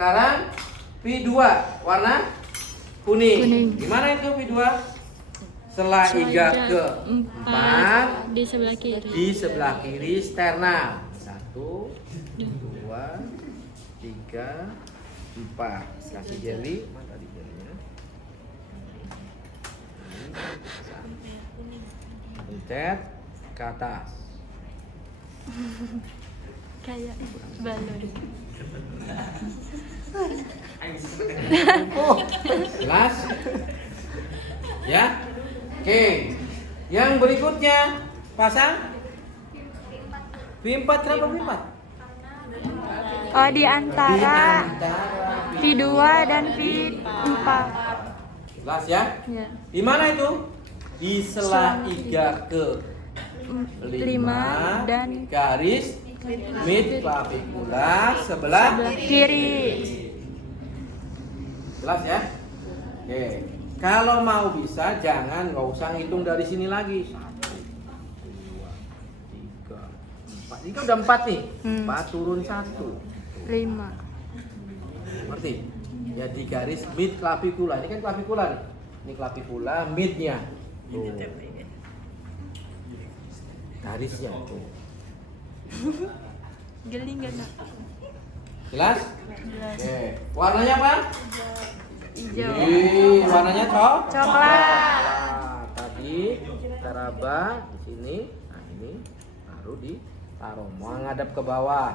Sekarang P2 warna kuning. Kuning. Gimana itu P2? Sela iga keempat di sebelah kiri. di sebelah kiri sternal. 1, 2, 3, 4. Kasih jeli. Mana tadi jelinya? Pencet ke atas. Kayak balon. Jelas? Ya? Oke. Yang berikutnya pasang P4. Kenapa P4? Oh, di antara P2. V2 dan V4. Jelas ya? Ya. Di mana itu? Di sela iga ke 5 dan garis mid clavicula sebelah kiri. Jelas ya? Oke. Kalau mau bisa jangan nggak usah ngitung dari sini lagi. 1, 2, 3, 4. Ini kan udah 4 nih. 4 turun 1. 5. Ngerti? Ya di garis mid clavicula. Ini kan clavicula nih. Ini clavicula midnya. Tuh. Garisnya tuh. Geli nggak nak? Jelas? Jelas. Oke. Warnanya apa? Hijau. Warnanya Coklat. Tadi kita raba di sini. Nah, ini baru ditaruh. Mau ngadap ke bawah.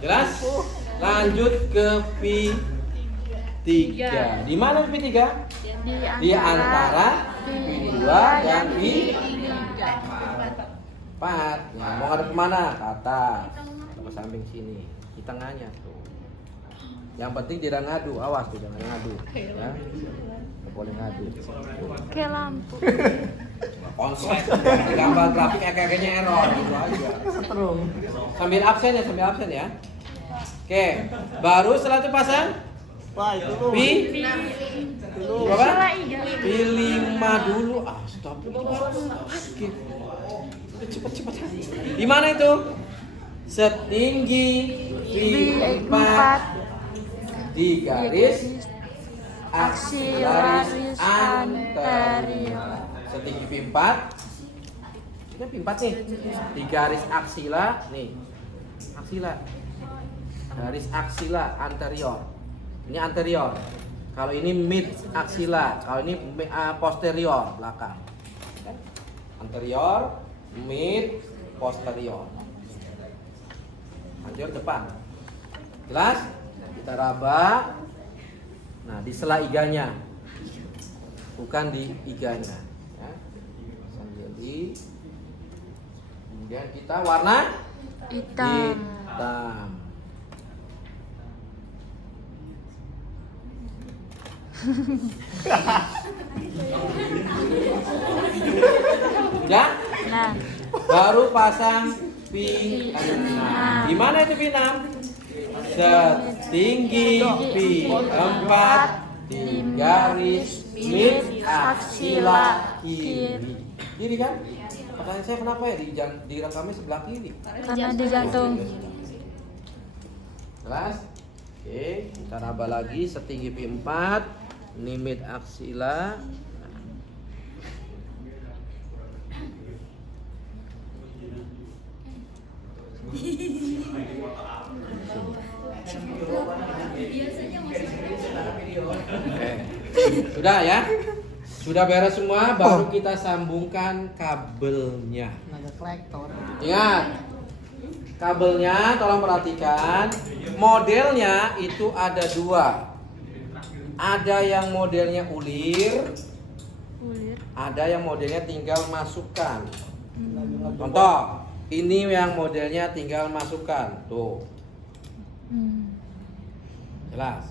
Jelas? Lanjut ke P3. Di mana P3? Di antara P2 dan P4. Nah, mau ngadep kemana? Ke atas. Ke samping sini. Di tengahnya tuh. Yang penting tidak ngadu. Awas tuh, jangan ngadu. Ya. Nggak boleh ngadu. Kayak lampu. Konslet. Gambar grafik kayaknya error gitu aja. Setrum. Sambil absen ya. Oke. Baru setelah itu pasang Wah, itu tuh. P Dulu. berapa? P5 dulu. Astagfirullah. Oke. Cepat. Di mana itu? Setinggi P4 di garis aksilaris anterior. Setinggi P4. Ini P4 nih. Di garis aksila nih. Aksila. Garis aksila anterior. Ini anterior. Kalau ini mid aksila, kalau ini posterior belakang. Anterior, mid, posterior. Anterior depan. Jelas? Kita raba. Nah, di sela iganya. Bukan di iganya. Ya. Sambil di. Kemudian kita warna Hitam. hitam. Ya? Nah, Baru pasang P6. Di mana itu P6? Setinggi P4 di garis mid aksila kiri. Kiri kan? Pertanyaan saya kenapa ya direkamnya sebelah kiri? karena digantung. Jelas? Oke, kita raba lagi setinggi P4, ini mid aksila. Oke. Sudah ya? Sudah beres semua, baru kita sambungkan kabelnya. Naga kolektor. Ingat, kabelnya tolong perhatikan. Modelnya itu ada dua. Ada yang modelnya ulir, Ulir. ada yang modelnya tinggal masukkan. Contoh, ini yang modelnya tinggal masukkan. Tuh, jelas.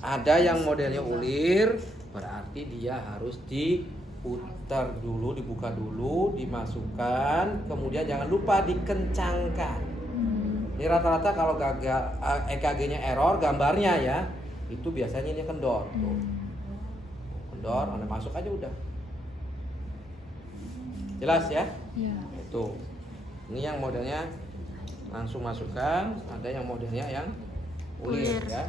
Ada yang modelnya ulir, berarti dia harus diputar dulu, dibuka dulu, dimasukkan, kemudian jangan lupa dikencangkan. Ini rata-rata kalau gagal EKG-nya error, gambarnya ya, itu biasanya ini kendor. Tuh. Kendor, Anda masuk aja udah. Jelas ya? Ya. Tuh. Ini yang modelnya langsung masukkan, ada yang modelnya yang ulir Ulir. ya.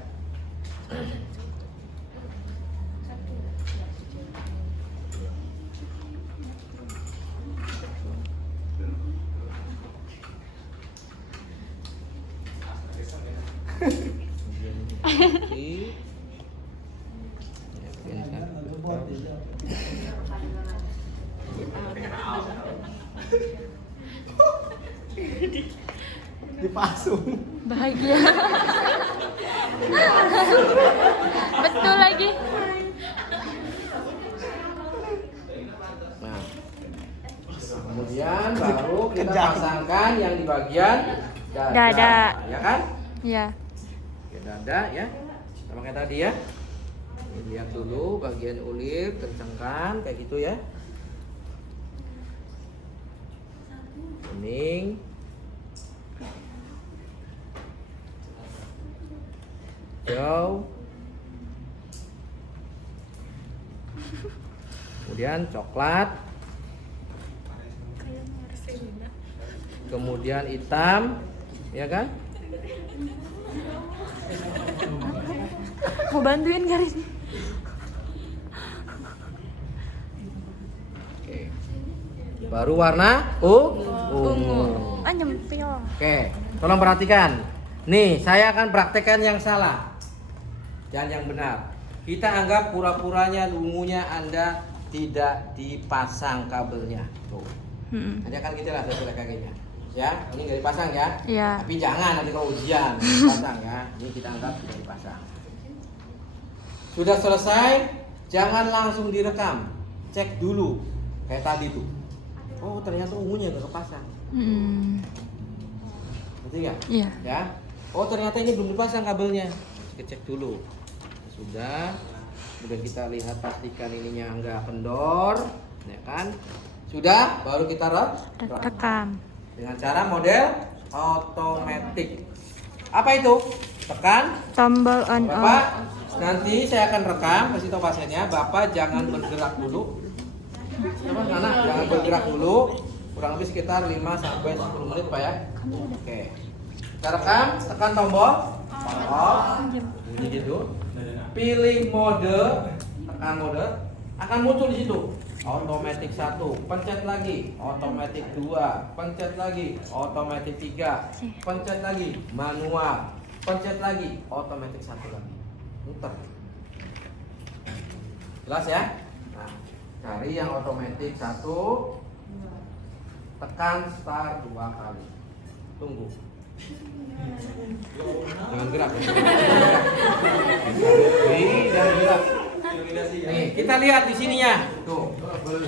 Dipasung. Bahagia. Betul lagi. Nah, kemudian baru kita Kejam. pasangkan yang di bagian dada, Dada. ya kan? Ya. Oke, dada ya, sama kayak tadi ya. Lihat dulu bagian ulir, kencangkan kayak gitu ya. Kuning. Hijau. Kemudian coklat. Kemudian hitam, ya kan? Mau bantuin garis? Oke. Baru warna ungu. Ah, nyempil. Oke, tolong perhatikan. Nih, saya akan praktekkan yang salah dan yang benar. Kita anggap pura-puranya ungunya Anda tidak dipasang kabelnya. Tuh. Nanti akan kita lihat hasil EKG-nya. Ya, ini nggak dipasang ya. Iya. Tapi jangan nanti kalau ujian dipasang ya. Ini kita anggap tidak dipasang. Sudah selesai, jangan langsung direkam. Cek dulu kayak tadi tuh. Oh, ternyata ungunya nggak kepasang. Betul ya? Iya. Ya. Oh, ternyata ini belum dipasang kabelnya. Kita cek dulu. Sudah. Kemudian kita lihat pastikan ininya enggak kendor, ya kan? Sudah, baru kita rekam. Rekam. Dengan cara model otomatis. Apa itu? Tekan. Tombol on Bapak, off. nanti saya akan rekam, kasih tahu pasiennya, Bapak jangan bergerak dulu. Coba anak, jangan bergerak dulu. Kurang lebih sekitar 5 sampai 10 menit, Pak ya. Oke. Kita rekam, tekan tombol off. Bunyi gitu. Pilih mode, tekan mode, akan muncul di situ. Otomatis 1, pencet lagi, otomatis 2, pencet lagi, otomatis 3, pencet lagi, manual, pencet lagi, otomatis 1 lagi. Muter. Jelas ya? Nah, cari yang otomatis 1, tekan start 2 kali. Tunggu. Jangan gerak. Jangan gerak. Nih, kita lihat di sininya. Tuh,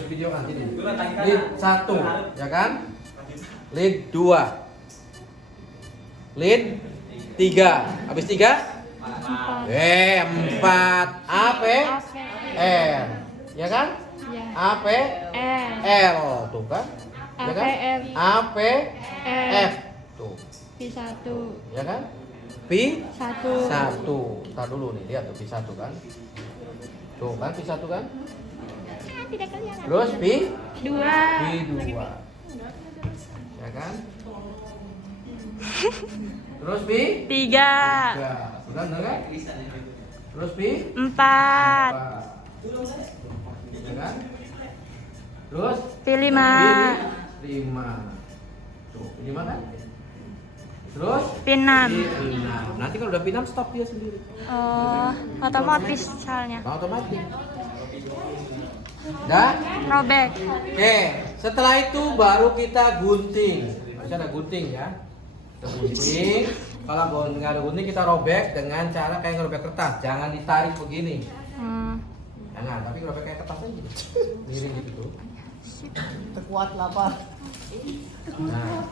video kan sini. Lead 1, ya kan? Lead 2. Lead 3. Habis 3? 4. AP R. Ya kan? Ya. AP L. Tuh kan? Ya kan? AP F. Tuh. P1. Ya kan? P 1. 1. Tar dulu nih, lihat tuh P1 kan? Tuh kan P1 kan? Tidak kelihatan. Terus P 2. P2. Ya kan? Terus P 3. 3. Sudah benar kan? Terus P 4. 4. Ya kan? Terus P5. P5. Tuh, P5 kan? Terus P6. P6. Nanti kalau udah P6 stop dia sendiri. Oh, otomatis soalnya. Otomatis. Dah? Robek. Oke, setelah itu baru kita gunting. Masih ada gunting ya. Kita gunting. Kalau nggak ada gunting kita robek dengan cara kayak ngerobek kertas. Jangan ditarik begini. Jangan, tapi ngerobek kayak kertas aja. Miring gitu tuh. Terkuat lapar. Nah,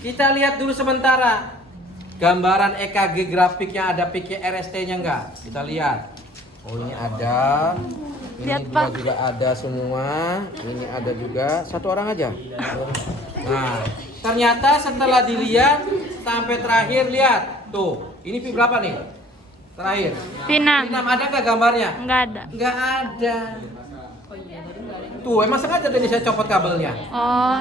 kita lihat dulu sementara gambaran EKG grafiknya ada PKRST-nya enggak? Kita lihat. Oh, ini ada. Ini Lihat, juga, Pak. juga ada semua. Ini ada juga. Satu orang aja. Nah, ternyata setelah dilihat sampai terakhir lihat. Tuh, ini Pi berapa nih? Terakhir. P6. P6 ada nggak gambarnya? Enggak ada. Nggak ada. Tuh, emang sengaja tadi saya copot kabelnya. Oh,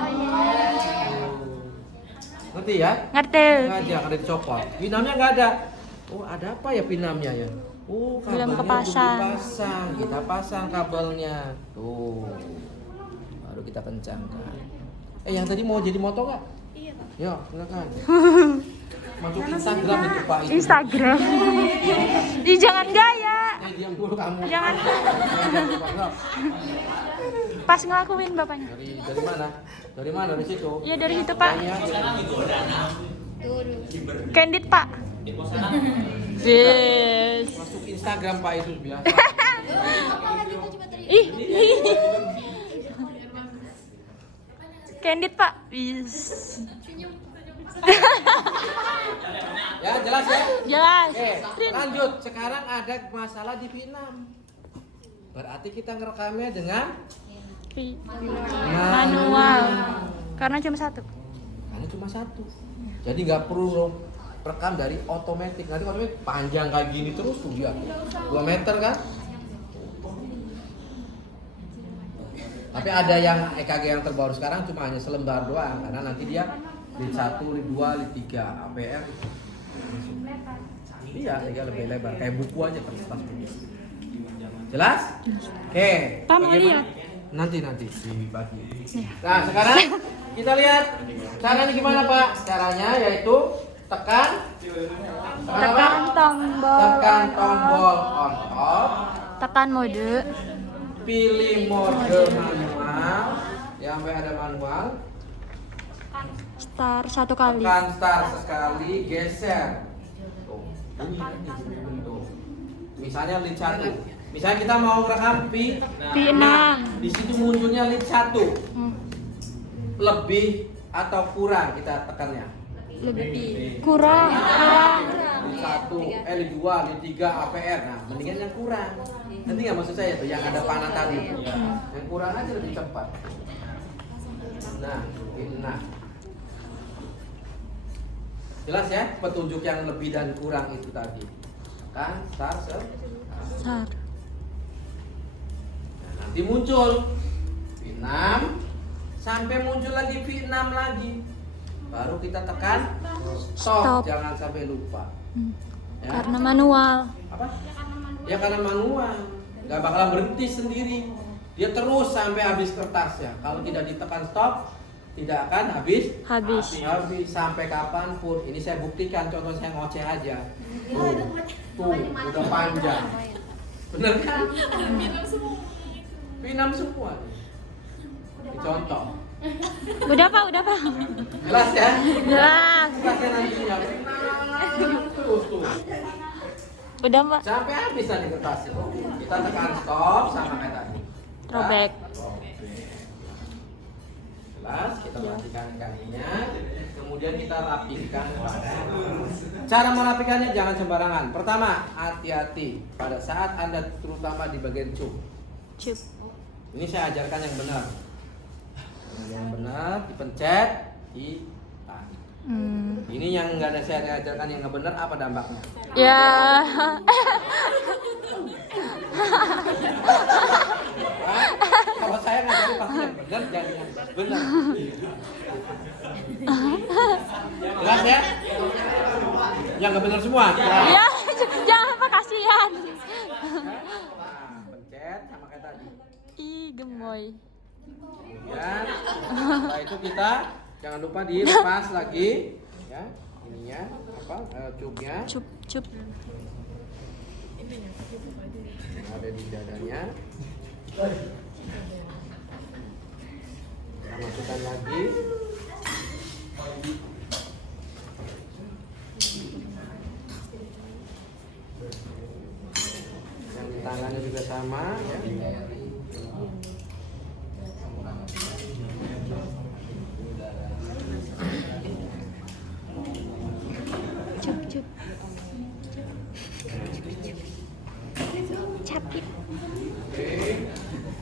Ngerti ya? ngerti. Sengaja ada dicopot. Pinamnya nggak ada. Oh, ada apa ya pinamnya ya? Oh, Belum kabelnya kepasang. belum dipasang. Kita pasang kabelnya. Tuh. Baru kita kencangkan. Yang tadi mau jadi moto nggak? Iya, Pak. Ya, silakan. Masuk Instagram itu, Pak. Itu. Instagram. Ih, jangan gaya. Diam dulu kamu. Jangan. Pas ngelakuin bapaknya. Dari mana? Dari mana? Dari situ. Ya dari situ, Pak. Banyak. Candid, Pak. Bis. Masuk Instagram, Pak, itu biasa. Ih. Candid, Pak. Bis. Ya, jelas ya? Jelas. Oke, lanjut. Sekarang ada masalah di P6. Berarti kita ngerekamnya dengan Manual. Karena cuma satu. Karena cuma satu. Jadi nggak perlu rekam dari otomatis. Nanti otomatis panjang kayak gini terus tuh dia. 2 meter kan? Tapi ada yang EKG yang terbaru sekarang cuma hanya selembar doang. Karena nanti dia lead 1, lead 2, lead 3 APR. Iya, dia lebih lebar. Kayak buku aja kertas buku. Jelas? Oke. Pak mau bagaimana? lihat? Nanti di pagi. Nah, sekarang kita lihat caranya gimana, Pak? Caranya yaitu tekan Tekan tombol. Tekan tombol on off, Tekan mode. pilih mode manual. Ya, sampai ada manual. Start 1 kali. Tekan start sekali, geser. Tuh. Tuh. Misalnya lead 1. Misalnya kita mau rekam P6. di situ munculnya lead 1. Hmm. Lebih atau kurang kita tekannya. Lebih. Kurang. Lead 1, lead 2, lead 3 APR. Nah, mendingan yang kurang. Nanti nggak maksud saya tuh yang ada panah tadi. Yang kurang aja lebih cepat. Nah. Jelas ya petunjuk yang lebih dan kurang itu tadi. Kan start Start. nanti muncul V6 sampai muncul lagi V6 lagi. Baru kita tekan stop. Stop. Jangan sampai lupa. Ya. Karena manual. Apa? Ya karena manual. Gak bakalan berhenti sendiri. Dia terus sampai habis kertasnya. Kalau tidak ditekan stop, tidak akan habis sampai kapanpun. Ini saya buktikan, contoh saya ngoceh aja. Tuh, udah panjang. Bener kan? P6 semua. Dicontoh. Udah, Pak. Jelas ya? Jelas. Jelasnya nantinya. Terus tuh. Udah, Mbak. Sampai habis tadi kertasnya. Kita tekan stop sama kayak tadi. Throwback. Jelas, kita matikan kalinya. Kemudian kita rapikan. Cara merapikannya jangan sembarangan. Pertama, hati-hati pada saat Anda terutama di bagian cup. Ini saya ajarkan yang benar. Yang benar dipencet, ditarik. Ini yang nggak ada saya ajarkan yang nggak benar, apa dampaknya? Ya. Kalau saya ngajarin pasti yang benar, jadi yang benar. Jelas ya? Yang nggak benar semua. Ya, jangan, Pak, kasihan. Nah, pencet sama kayak tadi. Ih, gemoy. Kemudian setelah itu kita jangan lupa dilepas lagi, ya ininya apa cupnya Cup. yang ada di dadanya. Kita masukkan lagi. Yang di tangannya juga sama, ya. Cup. Capit. Oke,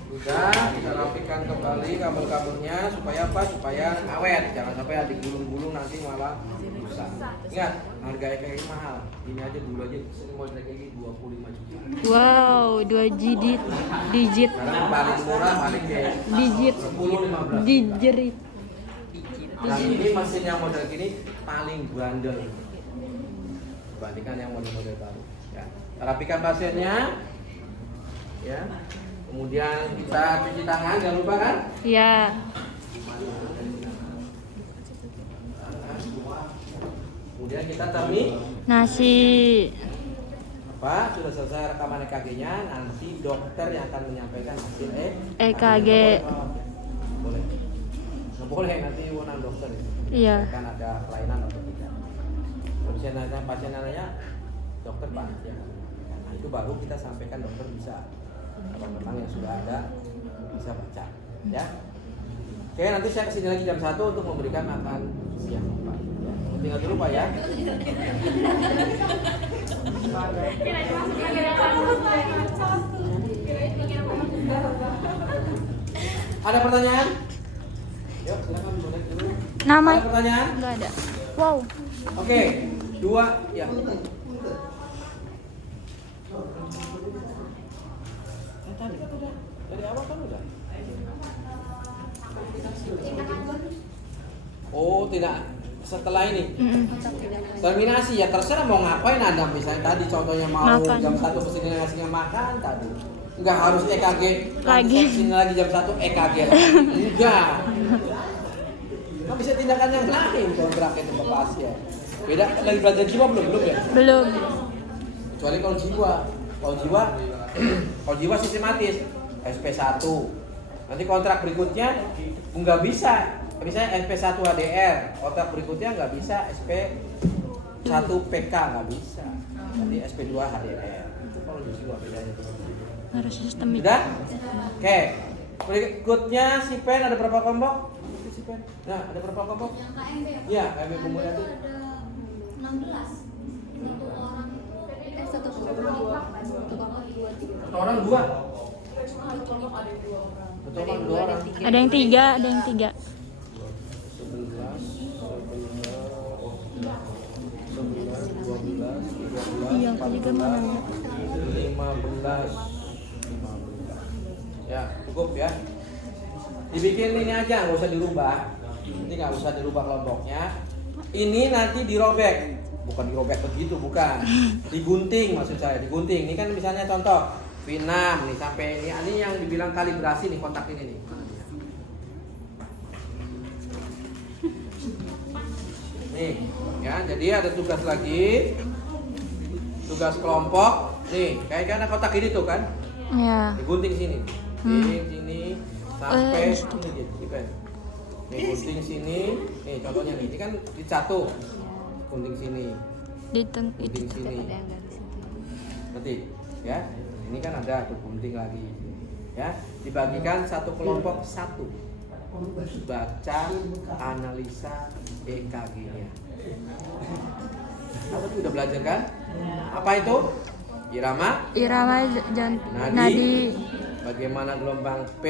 sudah kita rapikan kembali. tali kabel-kabelnya supaya apa? Supaya awet, jangan sampai digulung-gulung nanti malah rusak. Ingat, harga EKG mahal. Ini aja dulu aja model EKG 25 juta. Wow, 2 digit. Sekarang paling murah paling kayak Digit. 10-15. Dijerit. Nah ini mesin yang model gini paling bandel dibandingkan yang model-model baru. Ya. Rapikan pasiennya, ya. Kemudian kita cuci tangan, jangan lupa kan? Ya. Kemudian kita termi. Nasi. Apa? Sudah selesai rekaman EKG-nya, nanti dokter yang akan menyampaikan hasil EKG. Boleh. Nggak boleh nanti wewenang dokter itu. Iya. Kan ada kelainan atau tidak. Kalau pasien nanya, dokter Pak. Ya. Nah itu baru kita sampaikan dokter bisa. Kalau memang yang sudah ada bisa baca. Ya. Oke, nanti saya kesini lagi jam 1 untuk memberikan makan siang Pak. Ya. Tinggal dulu Pak ya. Ada pertanyaan? Yuk, silakan boleh dulu. Nama? Ada pertanyaan? Enggak ada. Wow. Oke, 2 ya. Tadi kan udah dari awal kan udah. Oh, tidak. Setelah ini terminasi ya terserah mau ngapain Anda, misalnya tadi contohnya mau Makan. jam 1 kesini ngasihnya makan tadi. Enggak harus EKG Lagi. Kesini lagi jam 1 EKG lagi. Enggak. Nah, bisa tindakan yang lain kalau berakhir ke pasien. Beda lagi belajar jiwa belum ya? Belum. Kecuali kalau jiwa. Kalau jiwa sistematis SP1. Nanti kontrak berikutnya nggak bisa. Misalnya SP1 HDR, kontrak berikutnya nggak bisa SP1 PK nggak bisa. Nanti SP2 HDR. Itu kalau di jiwa bedanya. Harus sistemik. Sudah? Oke. Berikutnya si pen ada berapa kelompok? Si pen. Nah, ada berapa kelompok? Yang KMB ya? Iya, KMB Pemuda itu. Ada 16. Satu orang itu satu kelompok dua. Satu orang 2. Satu orang 2 orang. Ada yang 3, ada yang 3. 11, 12, 13, 14, 15, Iya, juga mana? 15. Ya, cukup ya. Dibikin ini aja, nggak usah dirubah. Ini nggak usah dirubah kelompoknya. Ini nanti dirobek, bukan dirobek begitu, bukan. Digunting maksud saya, digunting. Ini kan misalnya contoh V6 nih sampai ini yang dibilang kalibrasi nih kontak ini nih. Nih, ya. Jadi ada tugas lagi. Tugas kelompok. Nih, kayak ada kotak ini tuh kan. Ya. Digunting sini. Sini sampai ini gitu, pen. Nih gunting sini. Nih contohnya nih, ini kan di satu. Gunting sini. Gunting sini. Nanti ya. Ini kan ada tuh gunting lagi. Ya, dibagikan satu kelompok satu. Baca analisa EKG-nya. Apa tuh udah belajar kan? Apa itu? Irama, nadi, bagaimana gelombang P,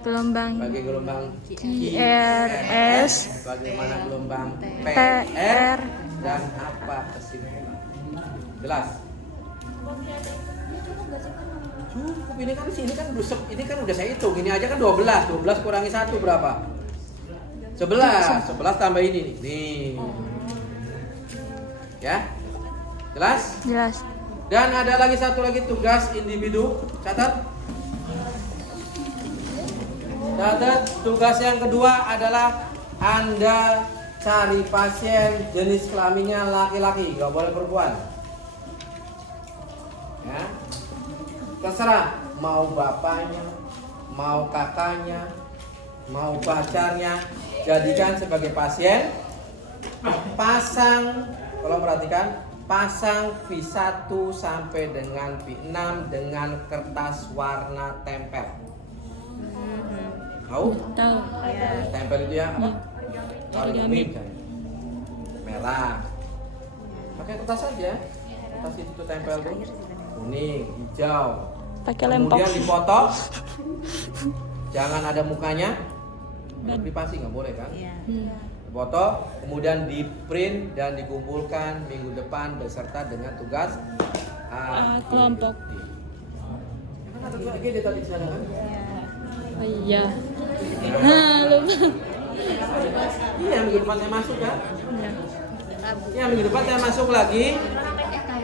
gelombang bagaimana gelombang QRS, bagaimana gelombang PR, PR, dan apa kesimpulan? Jelas? Cukup, ini kan sini kan ini kan udah saya hitung. Ini aja kan 12 kurangi 1 berapa? 11 tambah ini nih. Nih. Ya? Jelas? jelas. Dan ada lagi satu lagi tugas individu. Catat. Tugas yang kedua adalah Anda cari pasien jenis kelaminnya laki-laki, nggak boleh perempuan. Ya. Terserah mau bapaknya, mau kakaknya, mau pacarnya, jadikan sebagai pasien. Pasang, kalau perhatikan, pasang V1 sampai dengan V6 dengan kertas warna tempel. Tahu? Tahu. Tempel itu ya apa? Origami kan? Merah. Pakai kertas saja. Kertas itu tuh tempel tuh. Kuning, hijau. Pakai lem Kemudian pop. dipoto. jangan ada mukanya. Privasi nggak boleh kan? Hmm. Foto, kemudian di print dan dikumpulkan minggu depan beserta dengan tugas kelompok. Kan ada tugas AGD tadi di sana kan? Oh iya. Nah, lupa. Iya, minggu depan saya masuk kan? Ya. Iya, minggu depan saya masuk lagi.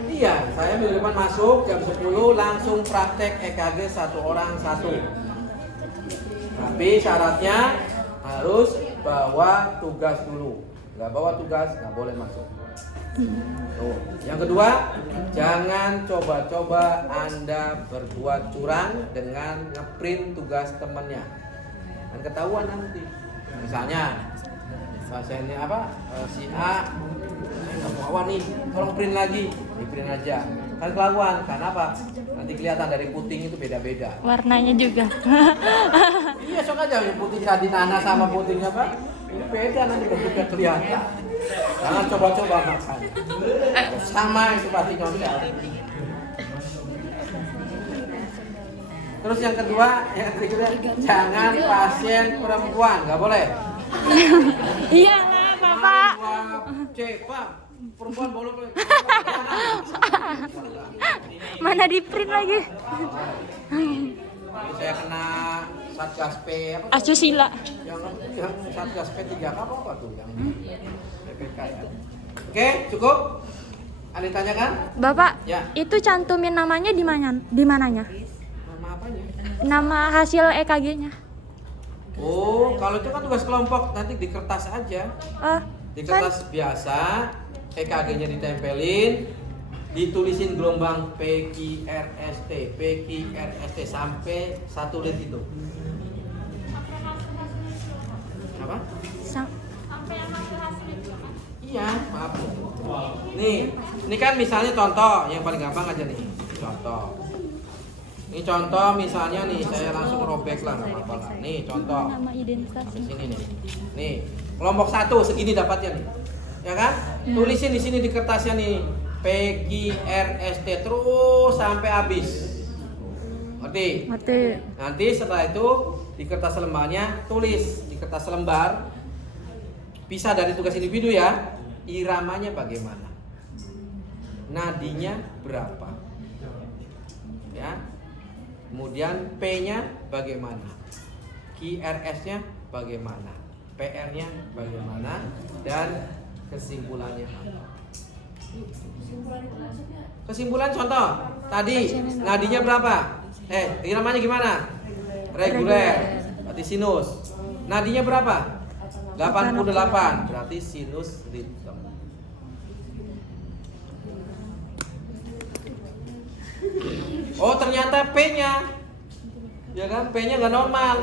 Iya, saya minggu depan masuk jam 10 langsung praktek EKG satu orang satu. Tapi syaratnya harus bawa tugas dulu. Nggak bawa tugas, nggak boleh masuk. Tuh. Yang kedua, jangan coba-coba Anda berbuat curang dengan ngeprint tugas temannya. Dan ketahuan nanti. Misalnya, pasiennya apa? Si A, saya nggak bawa nih, tolong print lagi, di print aja. Kan kelahuan, karena apa? Nanti kelihatan dari puting itu beda-beda. Warnanya juga. Iya, sok aja yang putih Adinana sama putingnya apa? Ini beda nanti bentuknya kelihatan. Jangan coba-coba makan. Sama itu pasti nyontek. Terus yang kedua, yang ketiga, jangan pasien perempuan, nggak boleh. Iya lah, Bapak. Cek, Pak, perempuan boleh. Mana di print lagi? Ini saya kena Satgas P apa? Asusila. Yang Satgas P3 apa tuh yang PPK ya. Oke, cukup? Ada yang tanyakan? Bapak, Ya. itu cantumin namanya di mana? Di mananya? Nama apanya? Nama hasil EKG-nya. Oh, kalau itu kan tugas kelompok, nanti di kertas aja. Oh, Di kan kertas biasa, EKG-nya ditempelin, ditulisin gelombang PQRST sampai 1 lit itu. Apa? Sam- Iya, maaf. Nih, ini kan misalnya contoh yang paling gampang aja nih. Contoh. Ini contoh misalnya nih, saya langsung robek lah, nggak apa-apa lah. Nih contoh. nama identitas. Sampai sini nih. Nih, kelompok 1 segini dapatnya nih. Ya kan? Tulisin di sini di kertasnya nih. PQRST terus sampai habis. Ngerti? Ngerti. Nanti setelah itu di kertas lembarnya tulis di kertas lembar pisah dari tugas individu ya, iramanya bagaimana, nadinya berapa, ya, kemudian P-nya bagaimana, QRS-nya bagaimana, PR-nya bagaimana, dan kesimpulannya apa. Kesimpulan contoh tadi nadinya berapa? Iramanya gimana? Reguler, berarti sinus. Nadinya berapa? 88, berarti sinus ritme. Oh, ternyata P-nya, ya kan? P-nya nggak normal.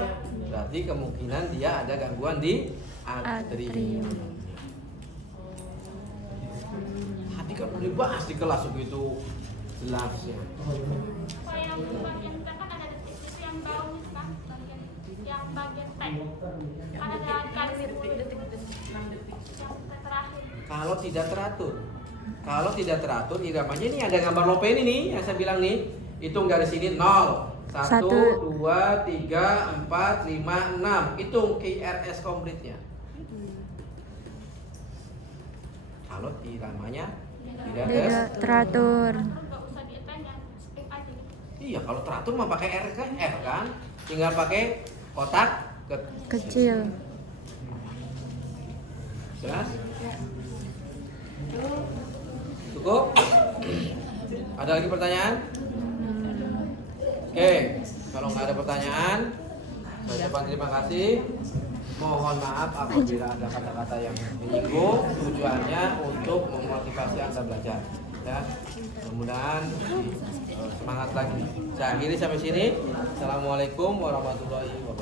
Berarti kemungkinan dia ada gangguan di atrium. Tadi kan udah dibahas di kelas begitu jelasnya. Yang bagian T kan ada detik itu yang bawah itu kan yang bagian T kan ada kali 10 detik yang terakhir. Kalau tidak teratur iramanya ini ada gambar lope ini nih yang saya bilang nih, hitung dari sini 0 1 2 3 4 5 6, hitung QRS komplitnya. Kalau iramanya tidak teratur. Nggak usah dieteng ya, skip aja gitu. Iya, kalau teratur mah pakai R kan, tinggal pakai kotak Kecil. Jelas? Cukup? Ada lagi pertanyaan? Oke, kalau nggak ada pertanyaan, saya ucapkan terima kasih. Mohon maaf apabila ada kata-kata yang menyinggung. Tujuannya untuk memotivasi Anda belajar. Ya, mudah-mudahan semangat lagi. Saya akhiri sampai sini. Assalamualaikum warahmatullahi wabarakatuh.